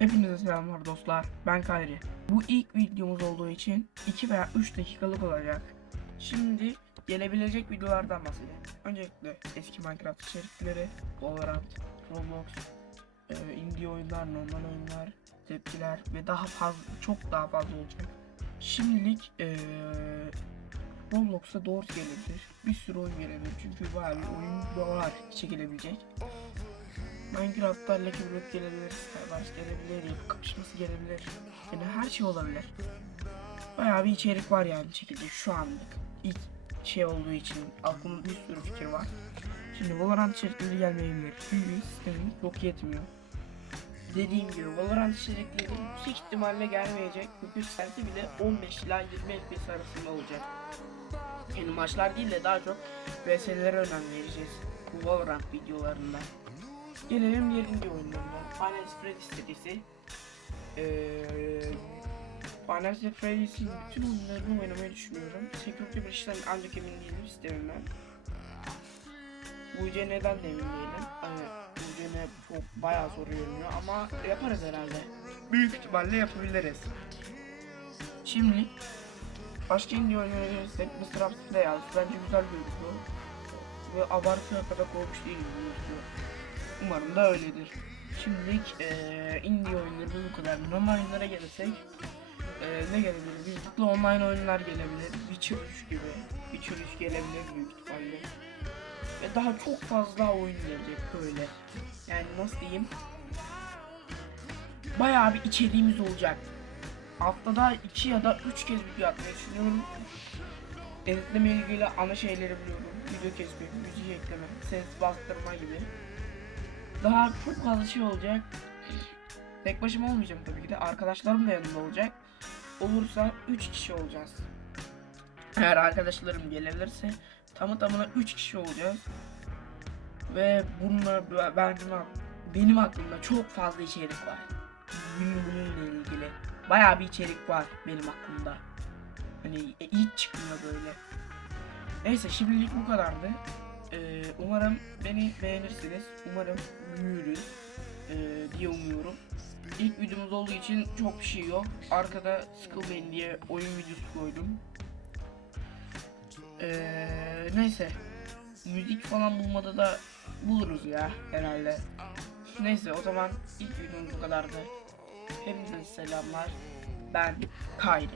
Hepinize selamlar dostlar. Ben Kayri. Bu ilk videomuz olduğu için 2 veya 3 dakikalık olacak. Şimdi gelebilecek videolardan bahsedeyim. Öncelikle eski Minecraft içerikleri, Valorant, Roblox, e, indie oyunlar, normal oyunlar, tepkiler ve daha fazla, çok daha fazla olacak. Şimdilik e, Roblox'a Doors gelebilir. Bir sürü oyun gelebilir çünkü bayağı bir oyun var çekilebilecek. Lucky Block gelebilir, Skywars gelebilir, yapı kapışması gelebilir. Yani her şey olabilir. Bayağı bir içerik var yani çekilecek şu anlık. İlk şey olduğu için aklımda bir sürü fikir var. Şimdi Valorant içerikleri gelmeyebilir. Çünkü sistemin yok yetmiyor. Dediğim gibi Valorant içerikleri yüksek ihtimalle gelmeyecek. Bu yükselti bile 15 ila 20 FPS arasında olacak. Yani maçlar değil de daha çok VS'lere önem vereceğiz. Bu Valorant videolarında. Gelelim yerinci oyunlarına. Final Freddy serisi. Ee, Final Freddy'sin bütün oyunlarını oynamayı düşünüyorum. Security Breach'ten ancak emin değilim sisteminden. Bu UC neden de emin değilim. Hani UC ne çok bayağı zor görünüyor ama yaparız herhalde. Büyük ihtimalle yapabiliriz. Şimdi başka indie oyunlara gelirsek Mr. Ups Playhouse bence güzel gözüküyor. Ve abartıya kadar korkmuş değil gibi gözüküyor. Umarım da öyledir. Şimdilik eee indie oyunları bu kadar. Normal oyunlara gelirsek eee, ne gelebilir? Büyük ihtimalle online oyunlar gelebilir. Witcher 3 gibi. Witcher 3 gelebilir büyük ihtimalle. Ve daha çok fazla oyun gelecek böyle. Yani nasıl diyeyim? Bayağı bir içeriğimiz olacak. Haftada 2 ya da 3 kez video atmayı düşünüyorum. Editleme ilgili ana şeyleri biliyorum. Video kesme, müziği ekleme, ses bastırma gibi. Daha çok fazla şey olacak. Tek başıma olmayacağım tabii ki de. Arkadaşlarım da yanımda olacak. Olursa 3 kişi olacağız. Eğer arkadaşlarım gelebilirse tamı tamına 3 kişi olacağız. Ve bununla ben benim aklımda çok fazla içerik var. Bunun bununla ilgili. Bayağı bir içerik var benim aklımda. Hani e, ilk çıkmıyor böyle. Neyse şimdilik bu kadardı. Ee, umarım beni beğenirsiniz. Umarım büyürüz ee, diye umuyorum. İlk videomuz olduğu için çok bir şey yok. Arkada sıkılmayın diye oyun videosu koydum. Ee, neyse. Müzik falan bulmada da buluruz ya herhalde. Neyse o zaman ilk videomuz bu kadardı. Hepinize selamlar. Ben Kayri.